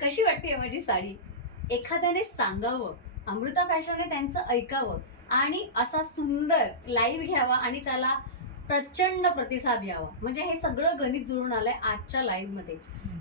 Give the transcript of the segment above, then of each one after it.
कशी वाटते माझी साडी? एखाद्याने सांगावं, अमृता फॅशनने त्यांचं ऐकावं आणि असा सुंदर लाईव्ह घ्यावा आणि त्याला प्रचंड प्रतिसाद यावा. म्हणजे हे सगळं गणित जुळून आलंय आजच्या लाईव्हमध्ये.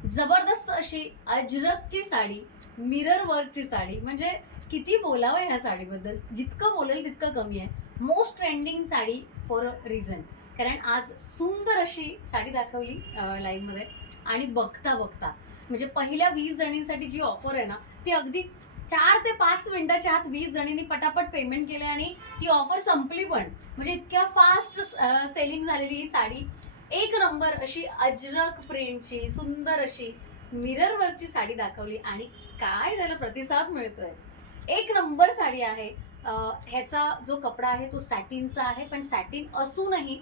जबरदस्त अशी अजरकची साडी, मिरर वर्कची साडी, म्हणजे किती बोलावं ह्या साडीबद्दल. जितकं बोलेल तितकं कमी आहे. Most trending sari for a reason. कारण आज सुंदर अशी साडी दाखवली लाईव्हमध्ये आणि बघता बघता म्हणजे पहिल्या 20 जणींसाठी जी ऑफर आहे ना, ती अगदी 4 ते 5 मिनिटाच्या आत 20 जणींनी पटापट पेमेंट केले आणि ती ऑफर संपली पण. म्हणजे इतक्या फास्ट सेलिंग झालेली ही साडी. एक नंबर अशी अजरक प्रिंटची सुंदर अशी मिरर वर्कची साडी दाखवली आणि काय त्याला प्रतिसाद मिळतोय. एक नंबर साडी आहे. ह्याचा जो कपडा आहे तो सॅटिनचा आहे, पण सॅटिन असूनही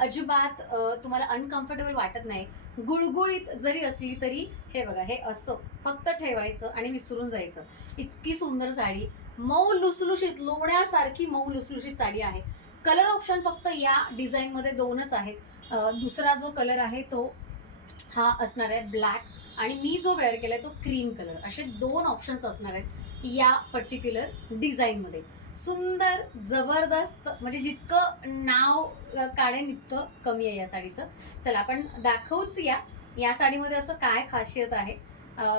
अजिबात तुम्हाला अनकम्फर्टेबल वाटत नाही. गुळगुळीत जरी असली तरी हे बघा, हे असं फक्त ठेवायचं आणि विसरून जायचं. इतकी सुंदर साडी, मऊ लुसलुशीत, लोण्यासारखी मऊ लुसलुशीत साडी आहे. कलर ऑप्शन फक्त या डिझाईनमध्ये 2च आहेत. दुसरा जो कलर आहे तो हा असणार आहे ब्लॅक आणि मी जो वेअर केलाय तो क्रीम कलर. असे 2 ऑप्शन्स असणार आहेत या पर्टिक्युलर डिझाईनमध्ये. सुंदर, जबरदस्त, म्हणजे जितकं नाव काढेन इतकं कमी आहे या साडीचं. चला आपण दाखवूच या साडीमध्ये असं काय खासियत आहे.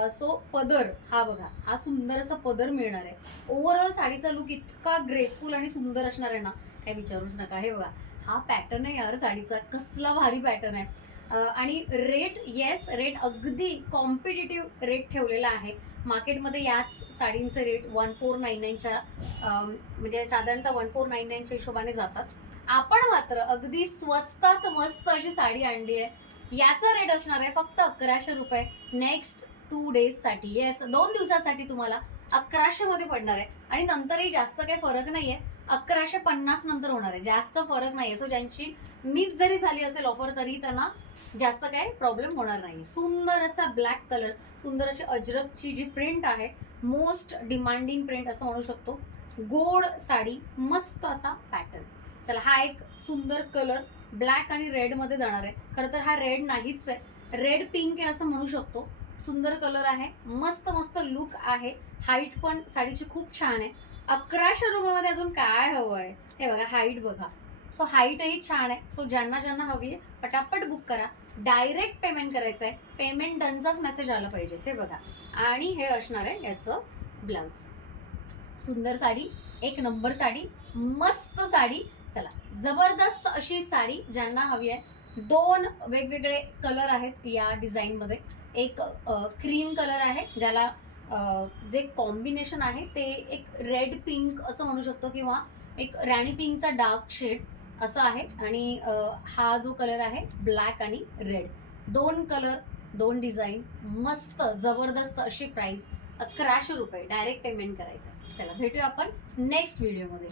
सो पदर हा बघा, हा सुंदर असा पदर मिळणार आहे. ओव्हरऑल साडीचा लुक इतका ग्रेसफुल आणि सुंदर असणार आहे ना, काय विचारूच नका. हे बघा, हा पॅटर्न आहे यार साडीचा, कसला भारी पॅटर्न आहे. आणि रेट, येस, रेट अगदी कॉम्पिटिटिव्ह रेट ठेवलेला आहे. मार्केटमध्ये याच साडींचे रेट 1499च्या म्हणजे साधारणतः 1499च्या हिशोबाने जातात. आपण मात्र अगदी स्वस्तात मस्त अशी साडी आणली आहे. याचा रेट असणार आहे फक्त 1100 रुपये नेक्स्ट 2 डेजसाठी. येस, 2 दिवसासाठी तुम्हाला 1100 मध्ये पडणार आहे आणि नंतरही जास्त काही फरक नाहीये. 1150 नंतर होणार आहे, जास्त फरक नाहीये. सो ज्यांची मिस जरी झाली असेल ऑफर तरी त्यांना जास्त काही प्रॉब्लेम होणार नाही. सुंदर असा ब्लॅक कलर, सुंदर अशी अजरकची जी प्रिंट आहे, मोस्ट डिमांडिंग प्रिंट असं म्हणू शकतो. गोड साडी, मस्त असा पॅटर्न. चला, हा एक सुंदर कलर ब्लॅक आणि रेड मध्ये जाणार आहे. खरं तर हा रेड नाहीच आहे, रेड पिंक आहे असं म्हणू शकतो. सुंदर कलर आहे, मस्त मस्त लुक आहे. हाईट पण साडीची खूप छान आहे. 1100 रुपयामध्ये अजून काय हवं आहे. हे बघा, हाईट बघा. सो हाईटही छान आहे. सो ज्यांना ज्यांना हवी आहे पटापट बुक करा. डायरेक्ट पेमेंट करायचं आहे. पेमेंट डनचाच मेसेज आला पाहिजे. हे बघा, आणि हे असणार आहे याचं ब्लाउज. सुंदर साडी, एक नंबर साडी, मस्त साडी. चला, जबरदस्त अशी साडी ज्यांना हवी आहे. 2 वेगवेगळे कलर आहेत या डिझाईनमध्ये. एक क्रीम कलर आहे, ज्याला जे कॉम्बिनेशन आहे ते एक रेड पिंक असं म्हणू शकतो किंवा एक राणी पिंकचा डार्क शेड असं आहे. आणि हा जो कलर आहे ब्लॅक आणि रेड. 2 कलर, 2 डिझाईन, मस्त जबरदस्त अशी प्राइस. 1100 रुपये डायरेक्ट पेमेंट करायचं. चला, भेटूया आपण नेक्स्ट व्हिडिओमध्ये.